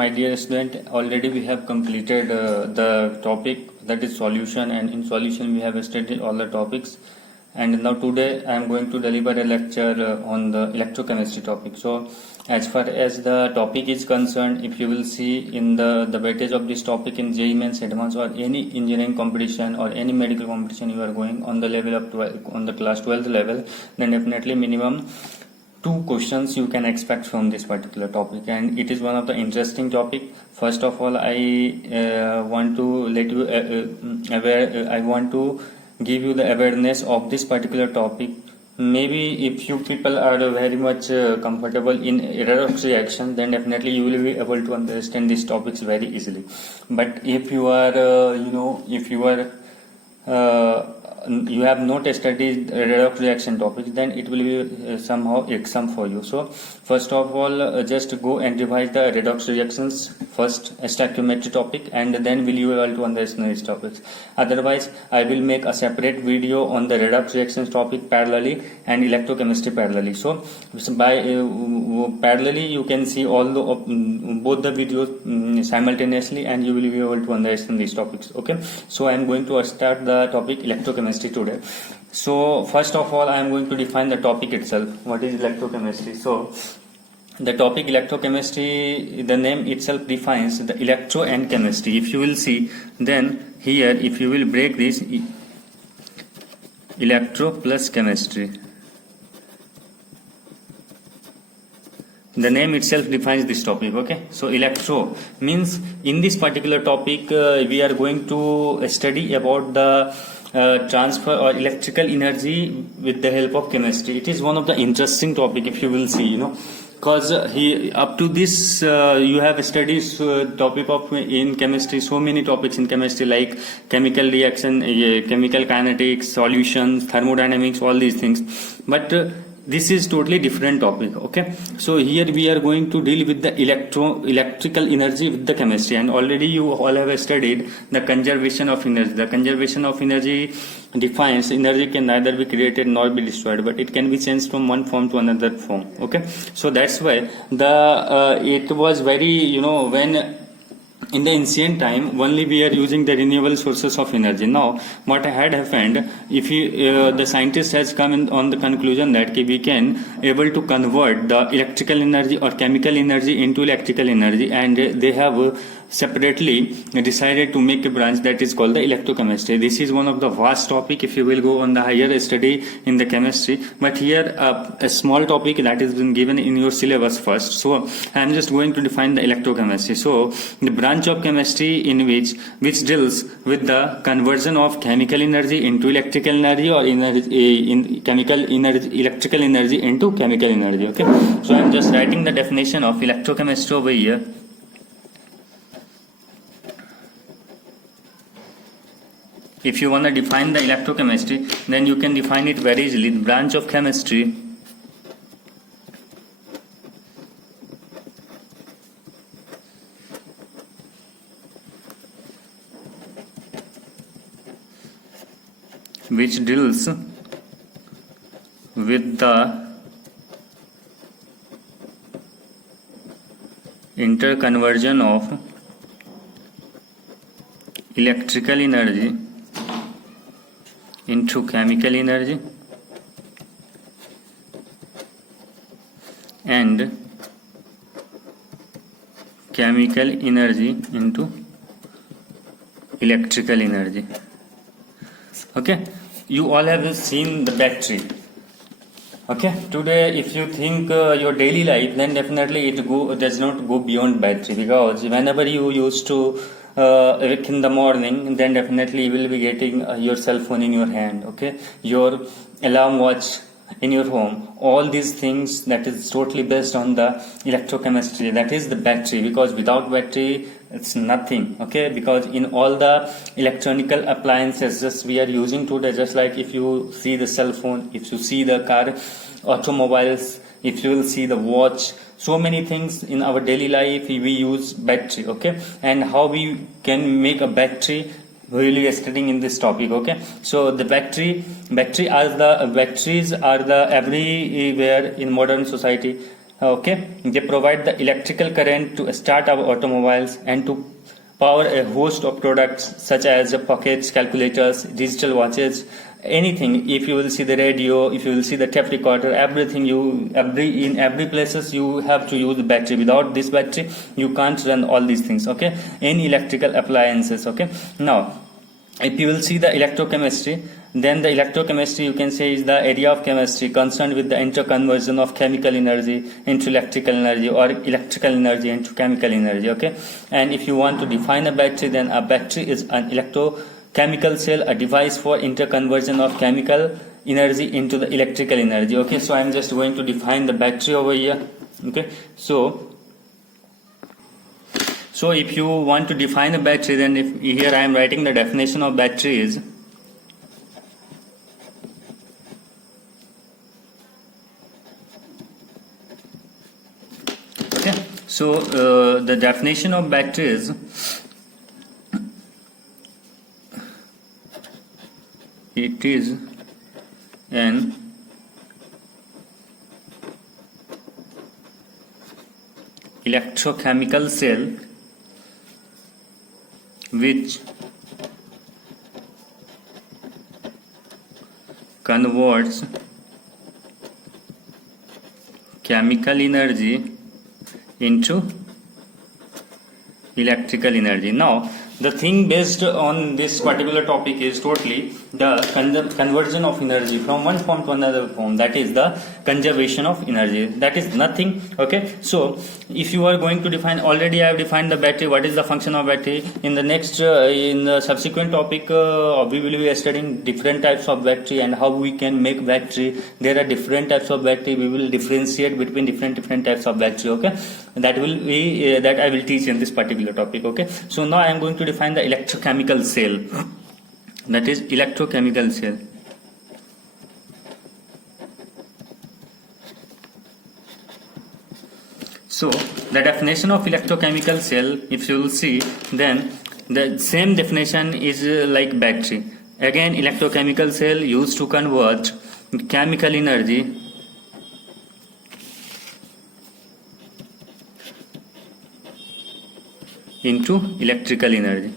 my dear student, already we have completed the topic, that is solution, and in solution we have studied all the topics. And now today I am going to deliver a lecture on the electrochemistry topic. So as far as the topic is concerned, if you will see in the weightage of this topic in JEE Mains Advanced or any engineering competition or any medical competition you are going on the level of 12, on the class 12th level, then definitely minimum 2 questions you can expect from this particular topic, and it is one of the interesting topic. First of all, I want to let you I want to give you the awareness of this particular topic. Maybe if you people are very much comfortable in redox reaction, then definitely you will be able to understand these topics very easily. But if you are if you are you have not studied redox reaction topics, then it will be somehow exam for you. So first of all, just go and revise the redox reactions first, stoichiometry topic, and then will you able to understand these topics. Otherwise, I will make a separate video on the redox reactions topic parallelly and electrochemistry parallelly. So by parallelly you can see all the both the videos simultaneously, and you will be able to understand these topics. Okay, so I am going to start the topic electrochemistry today. So first of all, I am going to define the topic itself. What is electrochemistry? So the topic electrochemistry, the name itself defines the electro and chemistry. If you will see, then here if you will break this, electro plus chemistry, the name itself defines this topic. Okay, so electro means in this particular topic we are going to study about the transfer or electrical energy with the help of chemistry. It is one of the interesting topic, if you will see, because up to this you have studied topic of in chemistry, so many topics in chemistry like chemical reaction, chemical kinetics, solutions, thermodynamics, all these things, but this is totally different topic. Okay, so here we are going to deal with the electrical energy with the chemistry, and already you all have studied the conservation of energy. The conservation of energy defines energy can neither be created nor be destroyed, but it can be changed from one form to another form. Okay, so that's why the it was very when in the ancient time only we are using the renewable sources of energy. Now what had happened, if you, the scientist has come on the conclusion that we can able to convert the electrical energy or chemical energy into electrical energy, and they have separately decided to make a branch that is called the electrochemistry. This is one of the vast topic if you will go on the higher study in the chemistry, but here a small topic that has been given in your syllabus first. So I am just going to define the electrochemistry. So the branch of chemistry in which deals with the conversion of chemical energy into electrical energy, or in chemical energy, electrical energy into chemical energy. Okay, so I am just writing the definition of electrochemistry over here. If you want to define the electrochemistry, then you can define it very easily. The branch of chemistry which deals with the interconversion of electrical energy into chemical energy and chemical energy into electrical energy. Okay, you all have seen the battery. Okay, today if you think your daily life, then definitely it does not go beyond battery, because whenever you used to awake in the morning, then definitely you will be getting your cell phone in your hand. Okay, your alarm watch in your home, all these things, that is totally based on the electrochemistry, that is the battery, because without battery it's nothing. Okay, because in all the electronical appliances just we are using today, just like if you see the cell phone, if you see the car, automobiles, if you will see the watch, so many things in our daily life we use battery. Okay, and how we can make a battery, we will be studying in this topic. Okay, so the batteries are the everywhere in modern society. Okay, they provide the electrical current to start our automobiles and to power a host of products such as pockets, calculators, digital watches, anything. If you will see the radio, if you will see the tape recorder, everything, in every places you have to use the battery. Without this battery you can't run all these things. Okay, any electrical appliances. Okay, now if you will see the electrochemistry, then the electrochemistry you can say is the area of chemistry concerned with the interconversion of chemical energy into electrical energy or electrical energy into chemical energy. Okay, and if you want to define a battery, then a battery is an electrochemical cell, a device for interconversion of chemical energy into the electrical energy. Okay, so I am just going to define the battery over here. Okay, so if you want to define a battery, then if here I am writing the definition of battery is okay. So the definition of battery is it is an electrochemical cell which converts chemical energy into electrical energy. Now the thing based on this particular topic is totally the conversion of energy from one form to another form, that is the conservation of energy. That is nothing. Okay, so if you are going to define, already I have defined the battery, what is the function of battery. In the next in the subsequent topic we will be studying different types of battery and how we can make battery. There are different types of battery, we will differentiate between different types of battery. Okay, that will be that I will teach in this particular topic. Okay, so now I am going to define the electrochemical cell, that is electrochemical cell. So the definition of electrochemical cell, if you will see, then the same definition is like battery. Again, electrochemical cell used to convert chemical energy into electrical energy.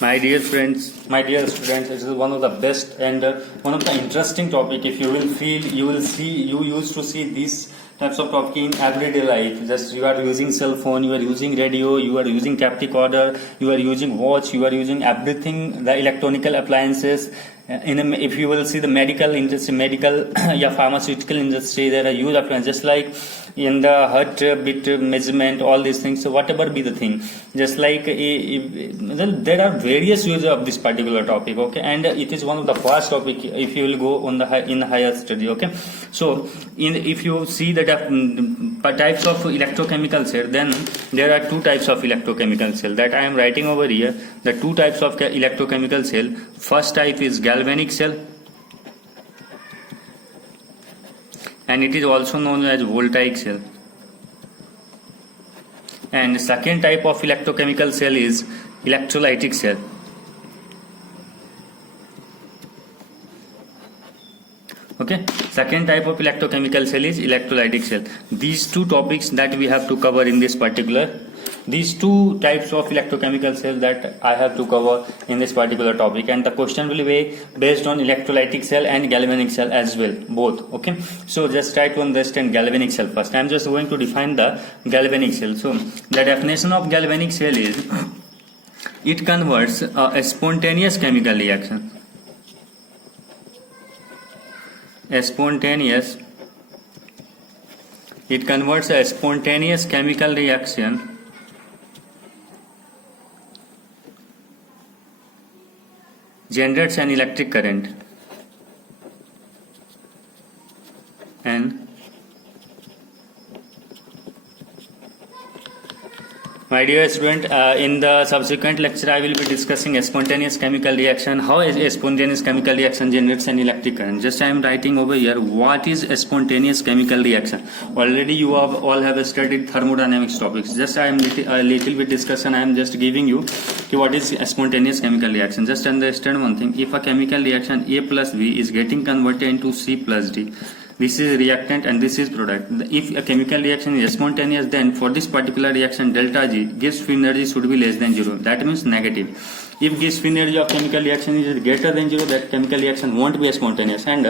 My dear friends, my dear students, this is one of the best and one of the interesting topic. If you will feel, you will see, you used to see these types of topic in everyday life. Just you are using cell phone, you are using radio, you are using tape recorder, you are using watch, you are using everything, the electronical appliances. If you will see the medical industry, pharmaceutical industry, there are huge appliances just like in the heartbeat measurement, all these things. So whatever be the thing, just like there are various uses of this particular topic. Okay, and it is one of the first topic if you will go on the in higher study. Okay, so if you see the types of electrochemical cell, then there are two types of electrochemical cell that I am writing over here. The two types of electrochemical cell. First type is galvanic cell, and it is also known as voltaic cell. And second type of electrochemical cell is electrolytic cell. Okay, second type of electrochemical cell is electrolytic cell. These two topics that we have to cover in this particular, these two types of electrochemical cell that I have to cover in this particular topic, and the question will be based on electrolytic cell and galvanic cell as well, both. Okay, so just try to understand galvanic cell first. I am just going to define the galvanic cell. So the definition of galvanic cell is it converts a spontaneous chemical reaction. It converts a spontaneous chemical reaction generates an electric current, and my dear student, in the subsequent lecture I will be discussing a spontaneous chemical reaction, how a spontaneous chemical reaction generates an electric current. Just I am writing over here what is a spontaneous chemical reaction. Already you have all have studied thermodynamics topics. Just I am a little bit discussion I am just giving you what is a spontaneous chemical reaction. Just understand one thing, if a chemical reaction A plus B is getting converted into C plus D, this is reactant and this is product. If a chemical reaction is spontaneous, then for this particular reaction delta G, Gibbs free energy should be less than 0. That means negative. If Gibbs free energy of chemical reaction is greater than 0, that chemical reaction won't be spontaneous. And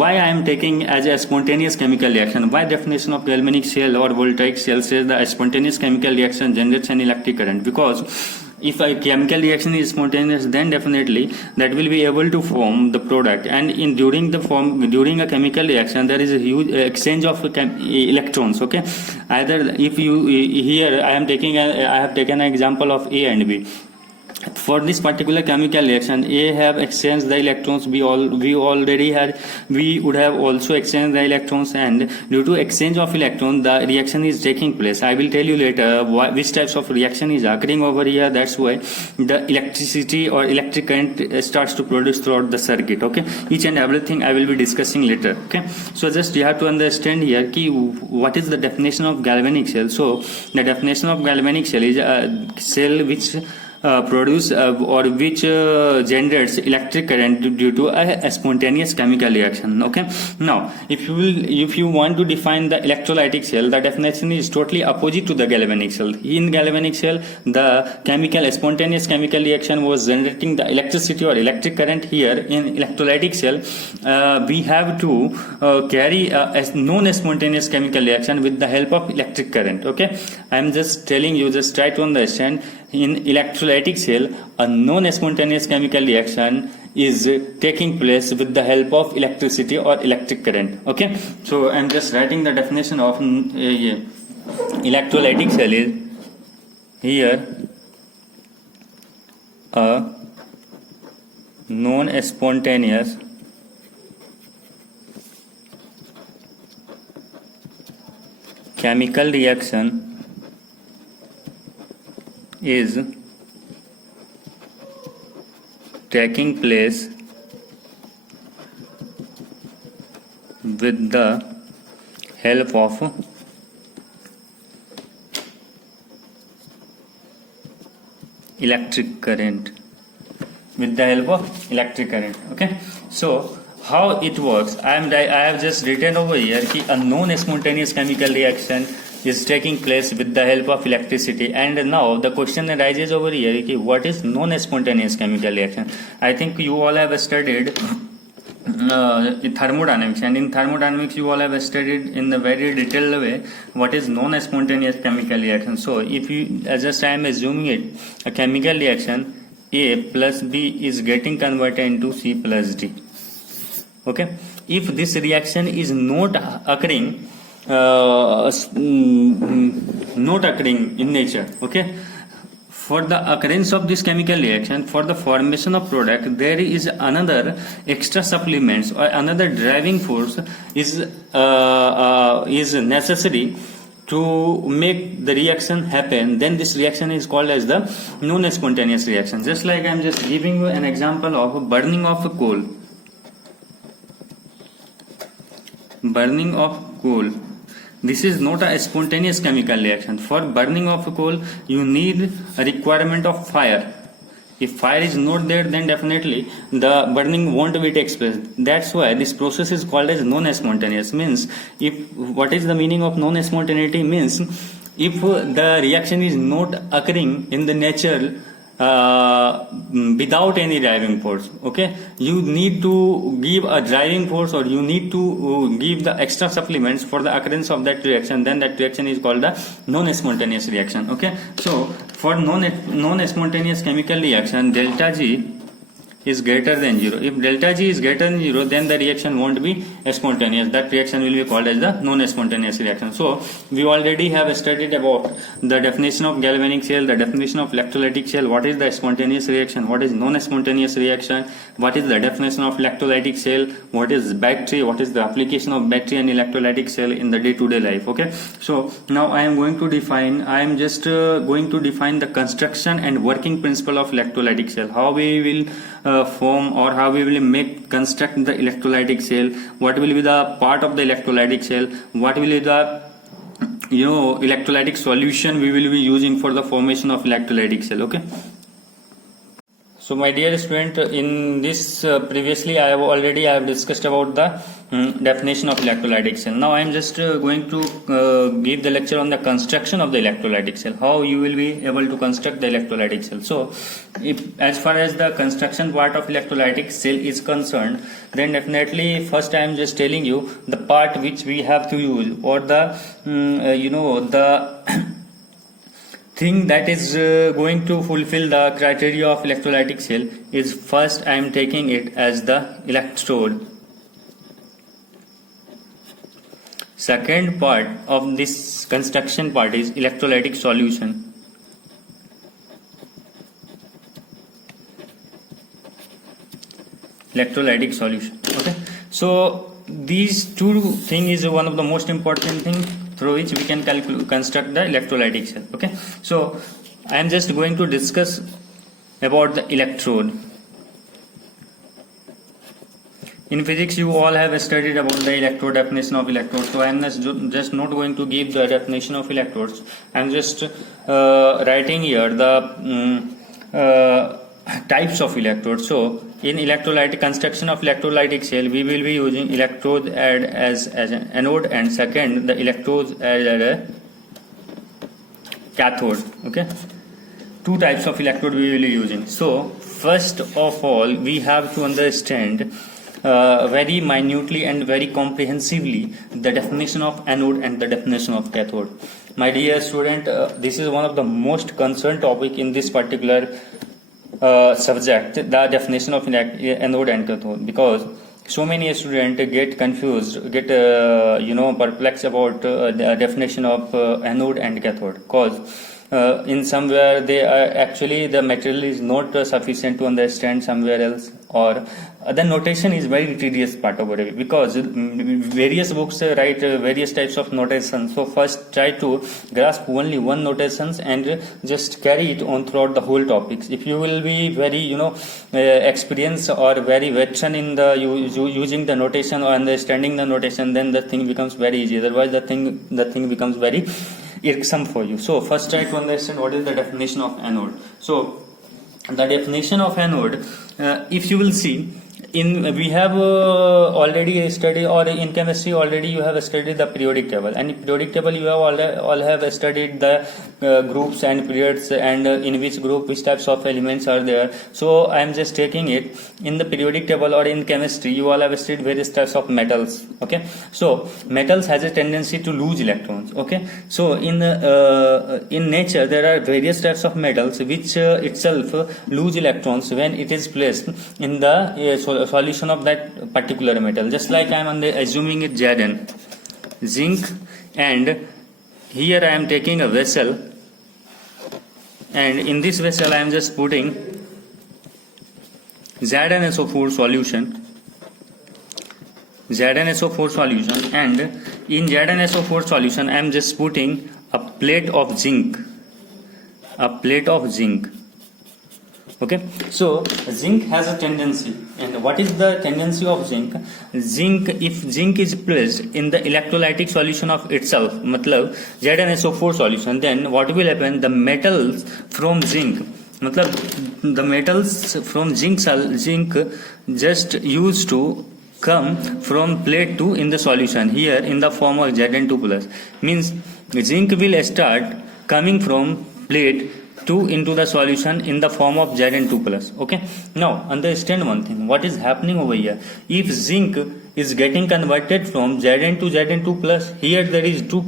why I am taking as a spontaneous chemical reaction? Why definition of galvanic cell or voltaic cell says the spontaneous chemical reaction generates an electric current? Because if a chemical reaction is spontaneous, then definitely that will be able to form the product, and during a chemical reaction there is a huge exchange of electrons. Okay, either if you here I have taken an example of A and B. For this particular chemical reaction, A have exchanged the electrons. We would have also exchanged the electrons, and due to exchange of electrons, the reaction is taking place. I will tell you later which types of reaction is occurring over here. That's why the electricity or electric current starts to produce throughout the circuit. Okay, each and everything I will be discussing later. Okay, so just you have to understand here what is the definition of galvanic cell. So the definition of galvanic cell is a cell which produce or which generates electric current due to a spontaneous chemical reaction. Okay, now if you want to define the electrolytic cell, the definition is totally opposite to the galvanic cell. In galvanic cell, the spontaneous chemical reaction was generating the electricity or electric current. Here in electrolytic cell, we have to carry a non-spontaneous chemical reaction with the help of electric current. Okay, I am just telling you, just try to understand. In electrolytic cell, a non-spontaneous chemical reaction is taking place with the help of electricity or electric current. Okay, so I am just writing the definition of electrolytic cell is here a non-spontaneous chemical reaction is taking place with the help of electric current. Okay, so how it works, I have just written over here a non-spontaneous chemical reaction is taking place with the help of electricity. And now the question arises over here, what is non-spontaneous chemical reaction? I think you all have studied thermodynamics, and in thermodynamics you all have studied in a very detailed way what is non-spontaneous chemical reaction. So if you just I am assuming it, a chemical reaction A plus B is getting converted into C plus D. Okay, if this reaction is not occurring in nature, okay, for the occurrence of this chemical reaction, for the formation of product, there is another extra supplements or another driving force is necessary to make the reaction happen. Then this reaction is called as the non-spontaneous reaction. Just like I am just giving you an example of burning of coal. Burning of coal, this is not a spontaneous chemical reaction. For burning of coal, you need a requirement of fire. If fire is not there, then definitely the burning won't be takes place. That's why this process is called as non-spontaneous. Means, what is the meaning of non-spontaneity? Means, if the reaction is not occurring in the nature without any driving force, okay, you need to give a driving force, or you need to give the extra supplements for the occurrence of that reaction. Then that reaction is called the non-spontaneous reaction. Okay, so for non-spontaneous chemical reaction, delta G is greater than 0. If delta G is greater than 0, then the reaction won't be spontaneous. That reaction will be called as the non-spontaneous reaction. So we already have studied about the definition of galvanic cell, the definition of electrolytic cell, what is the spontaneous reaction, what is non-spontaneous reaction, what is the definition of electrolytic cell, what is battery, what is the application of battery and electrolytic cell in the day-to-day life. Okay, so now I am going to define the construction and working principle of electrolytic cell, how we will form or how we will construct the electrolytic cell, what will be the part of the electrolytic cell, what will be the electrolytic solution we will be using for the formation of electrolytic cell. Okay, So my dear student, in this previously I have discussed about the definition of electrolytic cell. Now I am just going to give the lecture on the construction of the electrolytic cell, how you will be able to construct the electrolytic cell. So as far as the construction part of electrolytic cell is concerned, then definitely first I am just telling you the part which we have to use, or the the thing that is going to fulfill the criteria of electrolytic cell is, first I am taking it as the electrode. Second part of this construction part is electrolytic solution. Electrolytic solution. Okay, so these two things is one of the most important thing through which we can construct the electrolytic cell. Okay, so I am just going to discuss about the electrode. In physics you all have studied about the electrode, definition of electrode, so I am just not going to give the definition of electrodes. I am just writing here the types of electrodes. So in electrolytic construction of electrolytic cell, we will be using electrode as an anode, and second the electrodes as a cathode. Okay, two types of electrode we will be using. So first of all we have to understand very minutely and very comprehensively the definition of anode and the definition of cathode. My dear student, this is one of the most concerned topic in this particular subject, the definition of anode and cathode, because so many students get confused, get perplexed about the definition of anode and cathode, because in somewhere they are actually the material is not sufficient to understand somewhere else, or the notation is very tedious part of it, because various books write various types of notations. So first try to grasp only one notations and just carry it on throughout the whole topics. If you will be very experienced or very veteran in the using the notation or understanding the notation, then the thing becomes very easy. Otherwise the thing becomes very irksome for you. So first try to understand what is the definition of anode. So the definition of anode, if you will see, we have already studied, or in chemistry already you have studied the periodic table, and in periodic table you have all have studied the groups and periods, and in which group which types of elements are there. So I am just taking it in the periodic table, or in chemistry you all have studied various types of metals. Okay, so metals has a tendency to lose electrons. Okay, so in nature there are various types of metals which itself lose electrons when it is placed in the solution of that particular metal. Just like I am assuming it Zn, zinc, and here I am taking a vessel, and in this vessel I am just putting ZnSO4 solution, and in ZnSO4 solution I am just putting a plate of zinc. Okay, so zinc has a tendency, and what is the tendency of zinc? If zinc is placed in the electrolytic solution of itself, matlab ZnSO4 solution, then what will happen? The metals from zinc just used to come from plate 2 in the solution here in the form of Zn2 plus, means zinc will start coming from plate 2 into the solution in the form of Zn2 plus. Okay, now understand one thing, what is happening over here. If zinc is getting converted from Zn to Zn2 plus, here there is 2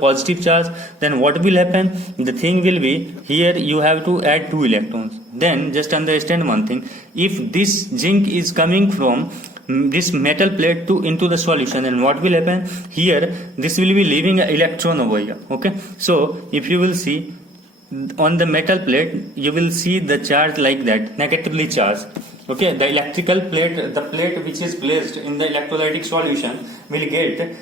positive charge, then what will happen? The thing will be, here you have to add 2 electrons. Then just understand one thing, if this zinc is coming from this metal plate into the solution, and what will happen? Here this will be leaving an electron over here. Okay, so if you will see on the metal plate, you will see the charge like that, negatively charged. Okay, the electrical plate, the plate which is placed in the electrolytic solution will get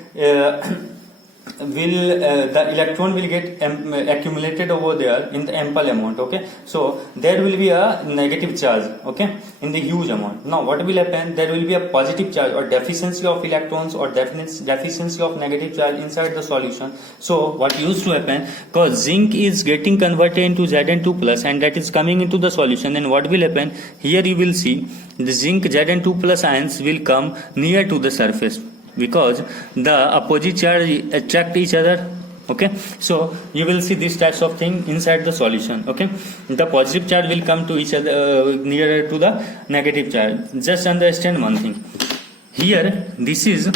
the electron will get accumulated over there in the ample amount. Okay, so there will be a negative charge, okay, in the huge amount. Now what will happen, there will be a positive charge or deficiency of electrons or deficiency of negative charge inside the solution. So what used to happen, because zinc is getting converted into Zn2 plus and that is coming into the solution, then what will happen, here you will see the zinc Zn2 plus ions will come near to the surface because the opposite charge attract each other. Okay, so you will see this types of thing inside the solution. Okay, the positive charge will come to each other nearer to the negative charge. Just understand one thing here, this is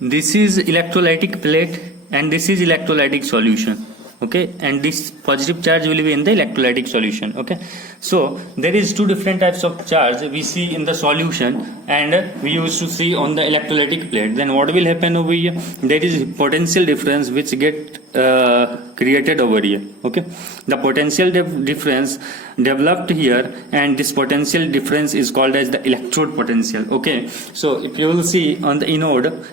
electrolytic plate and this is electrolytic solution. Okay, and this positive charge will be in the electrolytic solution. Okay, so there is two different types of charge we see in the solution and we used to see on the electrolytic plate. Then what will happen over here, there is potential difference which get created over here. Okay, the potential difference developed here and this potential difference is called as the electrode potential. Okay, so if you will see on the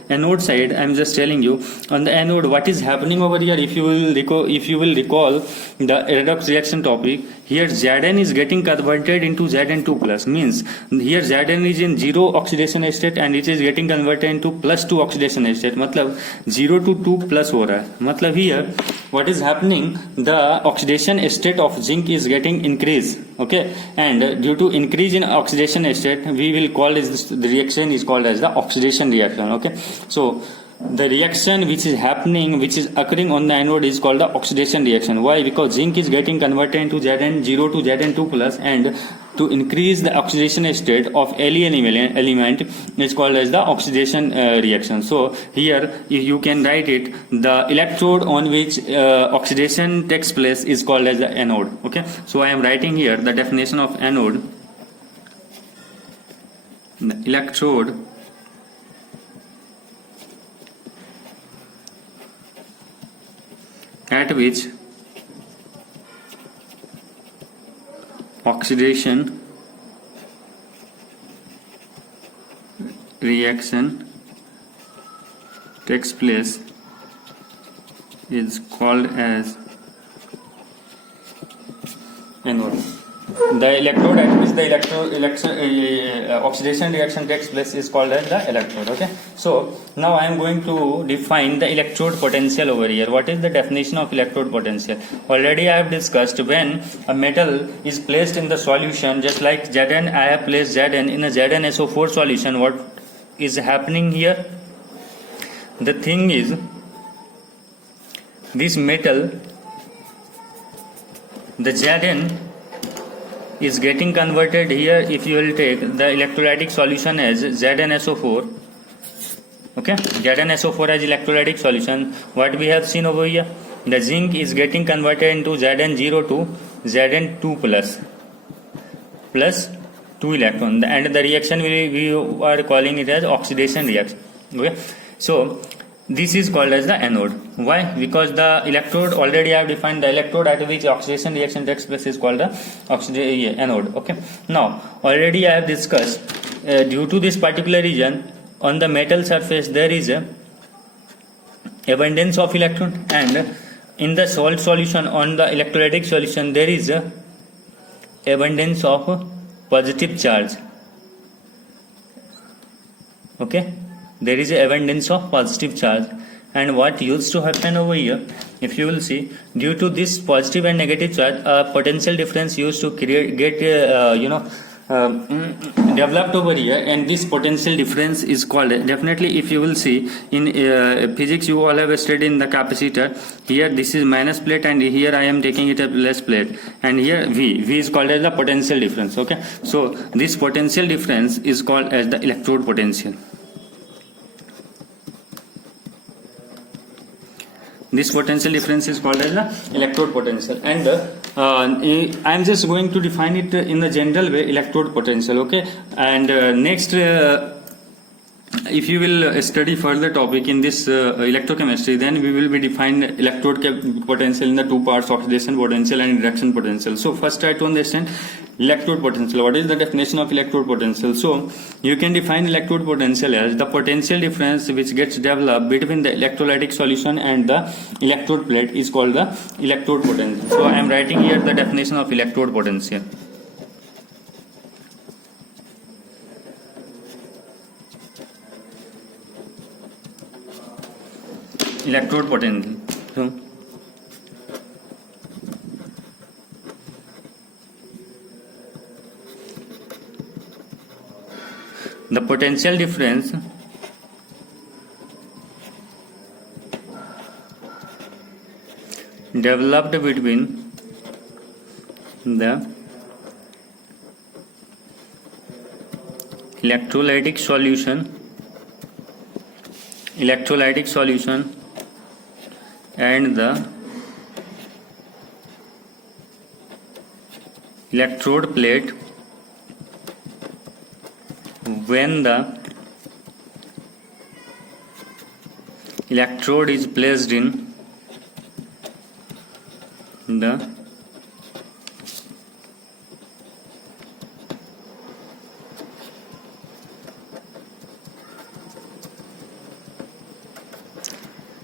anode side, I am just telling you on the anode what is happening over here. If you will recall the redox reaction topic, here Zn is getting converted into Zn2 plus, means here Zn is in 0 oxidation state and it is getting converted into +2 oxidation state, मतलब 0 to 2 plus हो रहा है. मतलब here what is happening, the oxidation state of zinc is getting increased. Okay, and due to increase in oxidation state, we will call this, the reaction is called as the oxidation reaction. Okay, so the reaction which is happening, which is occurring on the anode is called the oxidation reaction. Why? Because zinc is getting converted into Zn0 to Zn2 plus, and to increase the oxidation state of alien element is called as the oxidation reaction. So here you can write it, the electrode on which oxidation takes place is called as the anode. Okay, so I am writing here the definition of anode. The electrode at which oxidation reaction takes place is called as anode. The electrode at which the oxidation reaction takes place is called as the electrode. Okay, so now I am going to define the electrode potential over here. What is the definition of electrode potential? Already I have discussed, when a metal is placed in the solution, just like Zn, I have placed Zn in a ZnSO4 solution. What is happening here? The thing is, this metal, the Zn is getting converted here. If you will take the electrolytic solution as ZnSO4, okay, ZnSO4 as electrolytic solution, what we have seen over here, the zinc is getting converted into Zn0 to Zn2 plus 2 electron, and the reaction we are calling it as oxidation reaction. Okay, so this is called as the anode. Why? Because the electrode, already I have defined the electrode at which oxidation reaction takes place is called the anode. Okay, now already I have discussed, due to this particular region on the metal surface there is a abundance of electron, and in the salt solution, on the electrolytic solution, there is a abundance of positive charge. Okay, there is abundance of positive charge. And what used to happen over here, if you will see, due to this positive and negative charge, a potential difference used to get developed over here, and this potential difference is called, definitely if you will see in physics, you all have studied in the capacitor, here this is minus plate and here I am taking it a plus plate, and here V is called as the potential difference. Okay, so this potential difference is called as the electrode potential. This potential difference is called as the electrode potential, and I am just going to define it in the general way, electrode potential. Okay, and next, if you will study further topic in this electrochemistry, then we will be define electrode potential in the two parts, oxidation potential and reduction potential. So first try to understand Electrode potential. What is the definition of electrode potential? So you can define electrode potential as the potential difference which gets developed between the electrolytic solution and the electrode plate is called the electrode potential. So I am writing here the definition of electrode potential. Electrode potential. So, the potential difference developed between the electrolytic solution and the electrode plate when the electrode is placed in the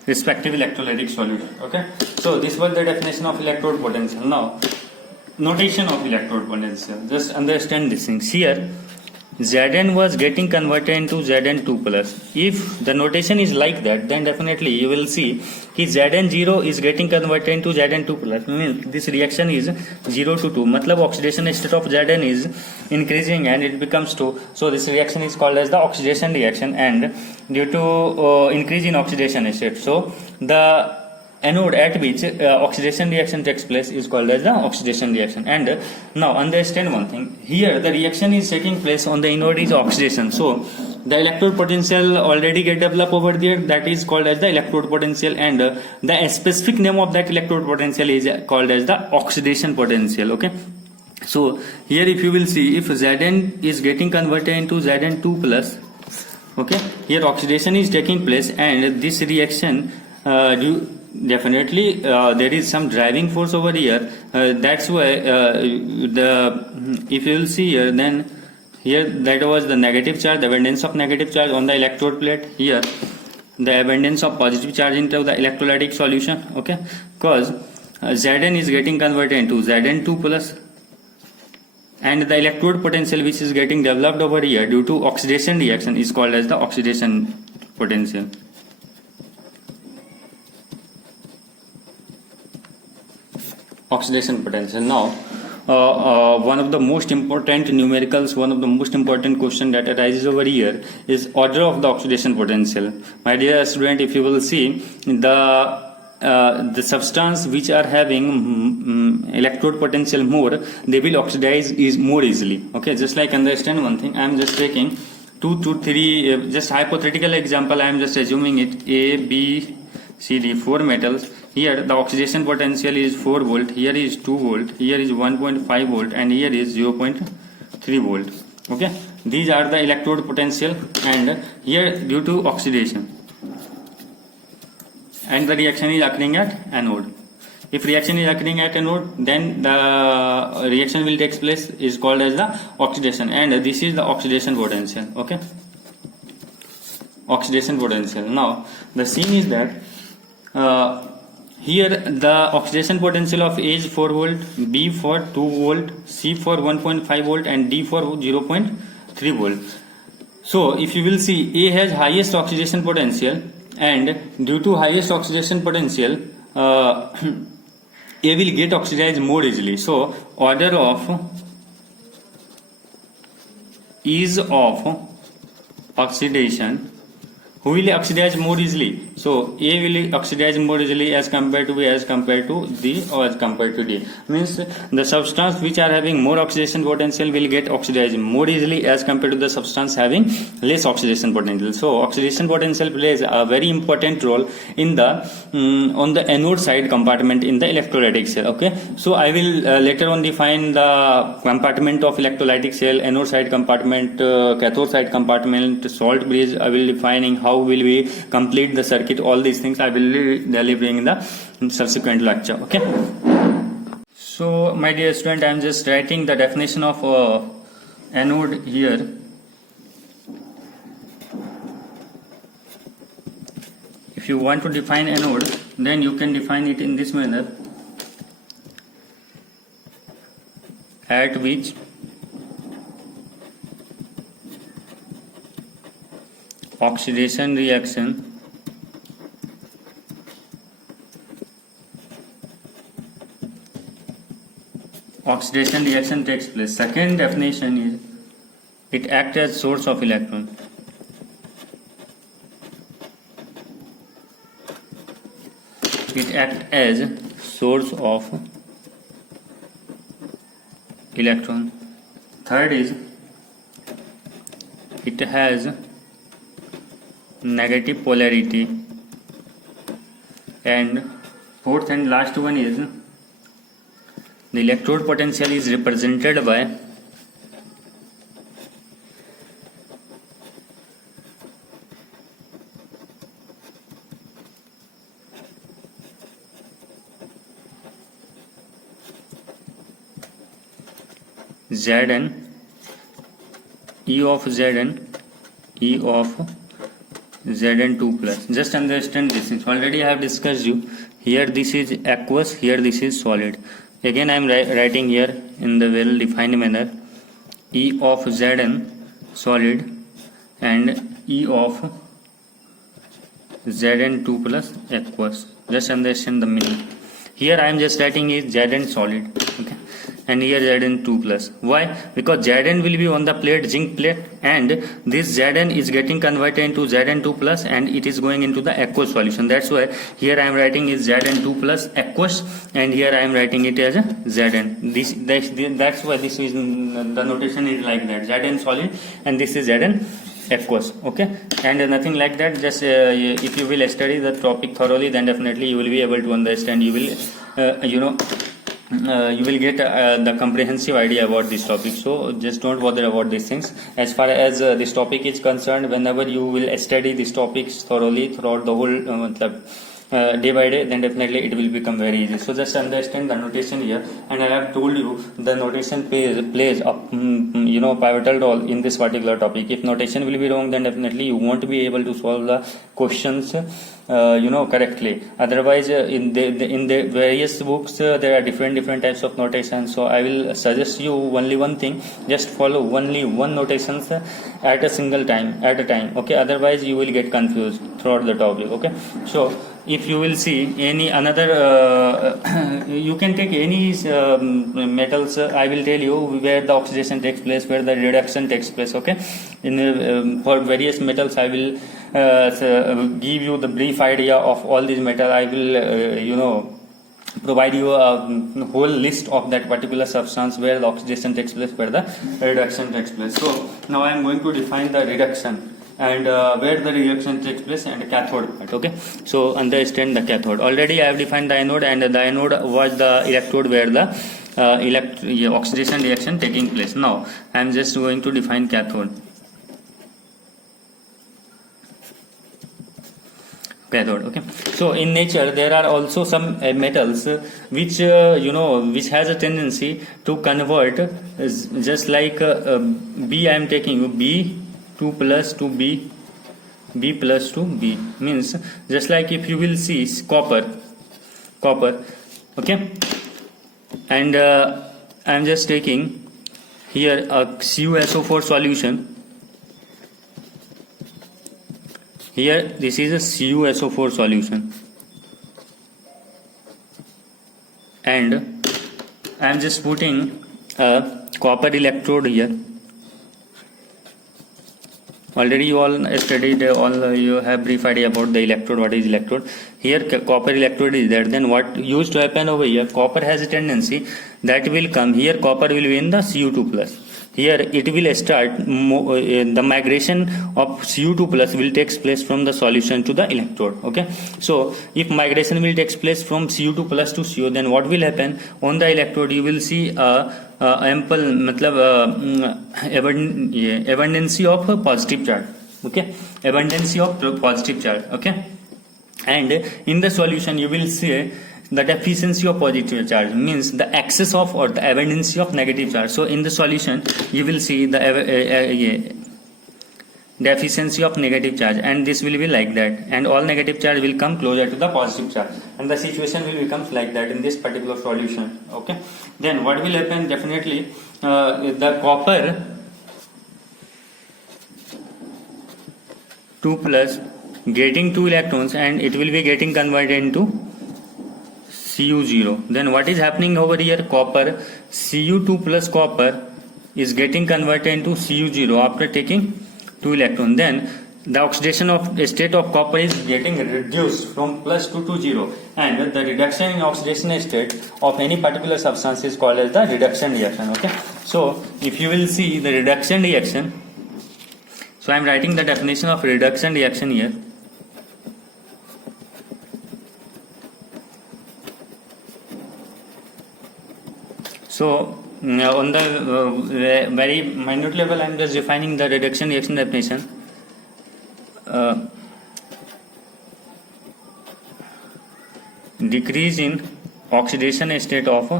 respective electrolytic solution. Okay, so this was the definition of electrode potential. Now notation of electrode potential, just understand these things. Here Zn was getting converted into Zn2 plus. If the notation is like that, then definitely you will see कि Zn0 is getting converted into Zn2 plus. Means this reaction is 0 to 2. मतलब oxidation state of Zn is increasing and it becomes 2. So this reaction is called as the oxidation reaction, and due to increase in oxidation state, so the anode at which oxidation reaction takes place is called as the oxidation reaction. And now understand one thing, here the reaction is taking place on the anode is oxidation, so the electrode potential already get developed over there, that is called as the electrode potential, and the specific name of that electrode potential is called as the oxidation potential. Okay, so here if you will see, if Zn is getting converted into Zn2 plus, okay, here oxidation is taking place and this reaction definitely there is some driving force over here, that's why if you will see here, then here that was the negative charge, the abundance of negative charge on the electrode plate, here the abundance of positive charge into the electrolytic solution. Okay, because Zn is getting converted into Zn2 plus, and the electrode potential which is getting developed over here due to oxidation reaction is called as the oxidation potential. Oxidation potential. Now one of the most important numericals, one of the most important question that arises over here is order of the oxidation potential. My dear student, if you will see, the substance which are having electrode potential more, they will oxidize is more easily. Okay, just like understand one thing, I am just taking 2 to 3 just hypothetical example, I am just assuming it A, B, C, D, 4 metals. Here the oxidation potential is 4 volt, here is 2 volt, here is 1.5 volt, and here is 0.3 volt. Okay, these are the electrode potential, and here due to oxidation, and the reaction is occurring at anode. If reaction is occurring at anode, then the reaction will take place is called as the oxidation, and this is the oxidation potential. Okay, oxidation potential. Now the scene is that here the oxidation potential of A is 4 volt, B for 2 volt, C for 1.5 volt, and D for 0.3 volt. So if you will see, A has highest oxidation potential, and due to highest oxidation potential A will get oxidized more easily. So order of ease of oxidation, who will oxidize more easily? So A will oxidize more easily as compared to B, as compared to D, or as compared to D. Means the substance which are having more oxidation potential will get oxidized more easily as compared to the substance having less oxidation potential. So oxidation potential plays a very important role in the on the anode side compartment in the electrolytic cell. Okay, so I will later on define the compartment of electrolytic cell, anode side compartment, cathode side compartment, salt bridge. I will defining how will we complete the circuit. All these things I will be delivering in the subsequent lecture. Okay, So my dear student, I am just writing the definition of anode here. If you want to define anode, then you can define it in this manner: at which oxidation reaction takes place. Second definition is it acts as source of electron. It acts as source of electron. Third is it has negative polarity. And fourth and last one is the electrode potential is represented by Zn, E of Zn, E of Zn2 plus. Just understand this. Already I have discussed you. Here this is aqueous, here this is solid. Again I am writing here in the well defined manner: E of Zn solid and E of Zn2 plus aqueous. Just understand the meaning. Here I am just writing is Zn solid, okay, and here Zn2 plus. Why? Because Zn will be on the plate, zinc plate, and this Zn is getting converted into Zn2 plus and it is going into the aqueous solution. That's why here I am writing is Zn2 plus aqueous, and here I am writing it as a Zn. That's why this is the notation is like that: Zn solid and this is Zn aqueous, okay, and nothing like that. Just if you will study the topic thoroughly, then definitely you will be able to understand. You will you will get the comprehensive idea about this topic. So just don't bother about these things. As far as this topic is concerned, whenever you will study these topics thoroughly throughout the whole day by day, then definitely it will become very easy. So just understand the notation here, and I have told you the notation plays a pivotal role in this particular topic. If notation will be wrong, then definitely you won't be able to solve the questions correctly. Otherwise in the various books there are different types of notations. So I will suggest you only one thing: just follow only one notations at a time, okay. Otherwise you will get confused throughout the topic, okay. So if you will see any another you can take any metals. I will tell you where the oxidation takes place, where the reduction takes place, okay. In for various metals I will give you the brief idea of all these metals. I will provide you a whole list of that particular substance where the oxidation takes place, where the reduction takes place. So now I am going to define the reduction and where the reaction takes place and cathode part, okay. So understand the cathode. Already I have defined the anode, and the anode was the electrode where the oxidation reaction taking place. Now I am just going to define cathode. Okay. So in nature there are also some metals which which has a tendency to convert, just like B. I am taking B2 plus to B plus to B, means just like if you will see copper, okay, and I am just taking here a CuSO4 solution. Here this is a CuSO4 solution, and I am just putting a copper electrode here. Already you all studied, you have brief idea about the electrode, what is electrode. Here copper electrode is there. Then what used to happen over here, copper has a tendency that will come here, copper will be in the Cu2 plus. Here it will start the migration of Cu2 plus will takes place from the solution to the electrode, okay. So if migration will takes place from Cu2 plus to Cu, then what will happen on the electrode? You will see ample abundance of positive charge, okay, abundance of positive charge, okay. And in the solution you will see the deficiency of positive charge means the excess of or the abundance of negative charge. So in the solution you will see the deficiency of negative charge, and this will be like that, and all negative charge will come closer to the positive charge, and the situation will becomes like that in this particular solution. Okay, then what will happen? Definitely the copper 2 plus getting 2 electrons, and it will be getting converted into Cu0. Then what is happening over here? Copper Cu2 plus copper is getting converted into Cu0 after taking 2 electrons. Then the oxidation of state of copper is getting reduced from plus 2 to 0, and the reduction in oxidation state of any particular substance is called as the reduction reaction. Okay, so if you will see the reduction reaction, so I am writing the definition of reduction reaction here. So on the very minute level, I am just defining the reduction reaction definition. Decrease in oxidation state of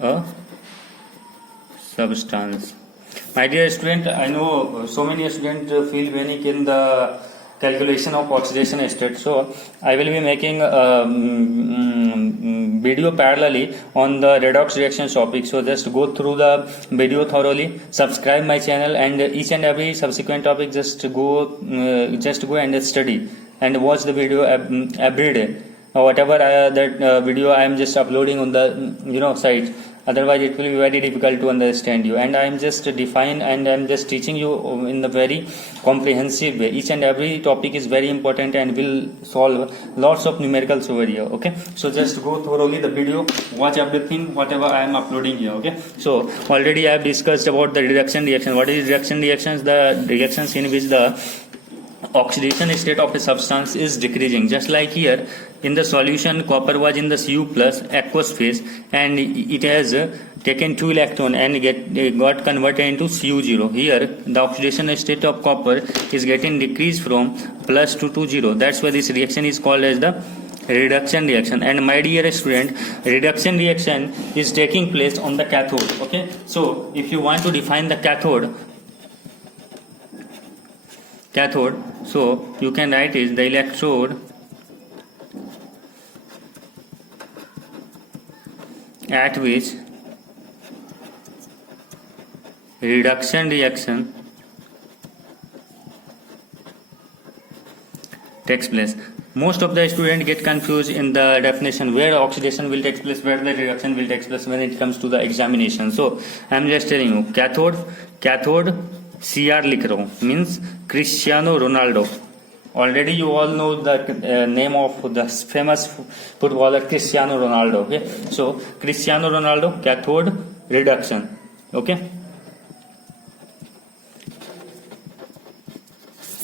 a substance. My dear student, I know so many students feel panic in the calculation of oxidation state, so I will be making video parallelly on the redox reaction topic. So just go through the video thoroughly, subscribe my channel, and each and every subsequent topic just go and study and watch the video every day. Whatever that video I am just uploading on the site. Otherwise it will be very difficult to understand you, and I am just define and I am just teaching you in the very comprehensive way. Each and every topic is very important and will solve lots of numericals over here. Okay, so just go thoroughly the video, watch everything whatever I am uploading here. Okay, so already I have discussed about the reduction reaction. What is reduction reactions? The reactions in which the oxidation state of a substance is decreasing. Just like here in the solution, copper was in the Cu plus aqueous phase, and it has taken 2 electron and got converted into Cu0. Here the oxidation state of copper is getting decreased from plus 2 to 0. That's why this reaction is called as the reduction reaction. And my dear student, reduction reaction is taking place on the cathode. Okay, so if you want to define the cathode, so you can write is the electrode at which reduction reaction takes place. Most of the students get confused in the definition where oxidation will take place, where the reduction will take place when it comes to the examination. So I am just telling you, cathode CR लिख रहा हूँ, means Cristiano Ronaldo. Already you all know the name of the famous footballer Cristiano Ronaldo. Okay, so Cristiano Ronaldo, cathode reduction. Okay,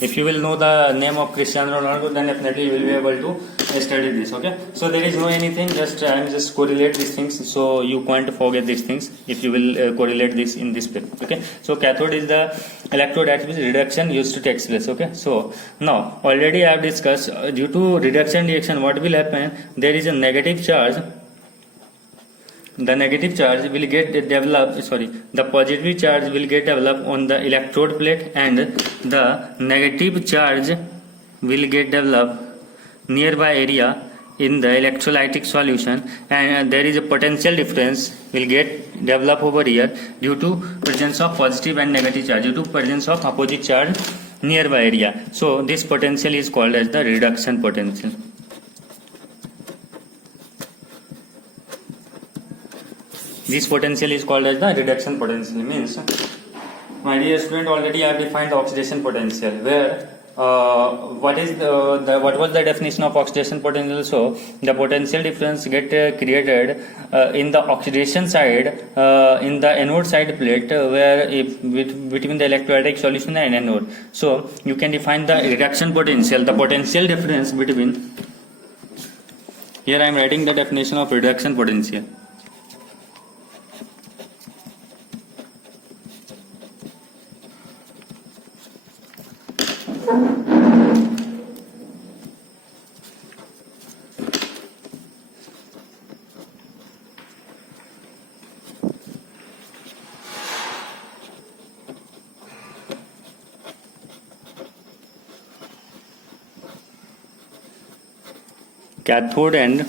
if you will know the name of Cristiano Ronaldo, then definitely you will be able to study this. Okay, so there is no anything, just I am just correlate these things, so you can't forget these things if you will correlate this in this way. Okay, so cathode is the electrode at which reduction used to take place. Okay, so now already I have discussed due to reduction reaction what will happen. There is a negative charge. The negative charge will get developed, the positive charge will get developed on the electrode plate, and the negative charge will get developed nearby area in the electrolytic solution, and there is a potential difference will get developed over here due to presence of positive and negative charge, due to presence of opposite charge nearby area. So this potential is called as the reduction potential. This potential is called as the reduction potential. Means, my dear student, already I have defined the oxidation potential. Where what was the definition of oxidation potential? So the potential difference get created in the oxidation side, in the anode side plate, where between the electrolytic solution and anode. So you can define the reduction potential, the potential difference between. Here I am writing the definition of reduction potential. cathode and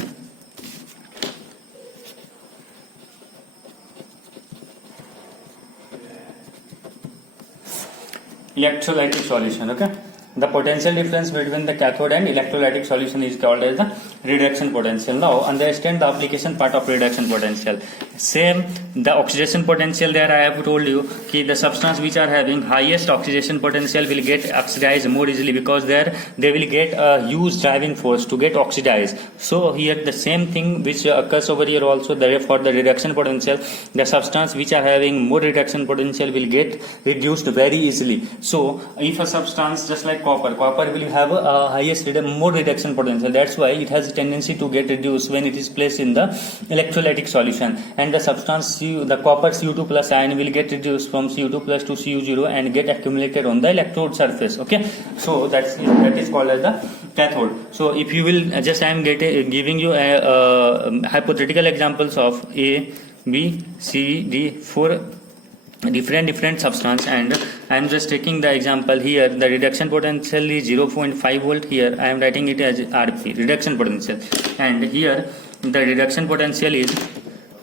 electrolytic solution. Okay, the potential difference between the cathode and electrolytic solution is called as the reduction potential. Now understand the application part of reduction potential. Same, the oxidation potential, there I have told you that the substance which are having highest oxidation potential will get oxidized more easily, because there they will get a huge driving force to get oxidized. So here the same thing which occurs over here also. For the reduction potential, the substance which are having more reduction potential will get reduced very easily. So if a substance just like copper will have a highest more reduction potential. That's why it has a tendency to get reduced when it is placed in the electrolytic solution. And the substance the copper Cu2 plus ion will get reduced from Cu2 plus to Cu0 and get accumulated on the electrode surface. Okay, so that is called as the cathode. So if you will just I am giving you hypothetical examples of A, B, C, D, 4 different substance, and I am just taking the example here. The reduction potential is 0.5 volt. Here I am writing it as Rp, reduction potential, and here the reduction potential is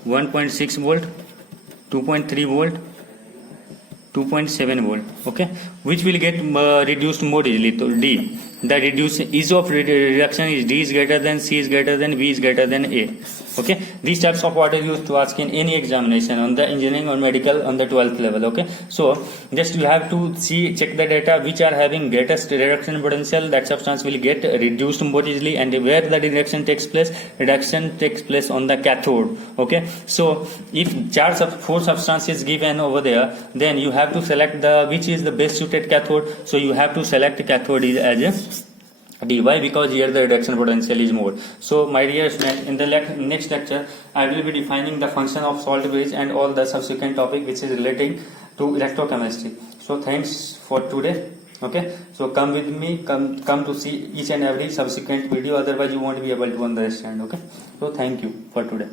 1.6 volt, 2.3 volt, 2.7 volt. Okay, which will get reduced more easily to D. The ease of reduction is D is greater than, C is greater than, B is greater than A. Okay, these types of what are used to ask in any examination on the engineering or medical on the 12th level. Okay, so just you have to check the data which are having greatest reduction potential. That substance will get reduced more easily, and where the reduction takes place on the cathode. Okay, so if 4 substances given over there, then you have to select the which is the best suited cathode. So you have to select cathode as a D. Why? Because here the reduction potential is more. So my dear students, in the next lecture I will be defining the function of salt bridge and all the subsequent topic which is relating to electrochemistry. So thanks for today. Okay, so come with me, come to see each and every subsequent video, otherwise you won't be able to understand. Okay, so thank you for today.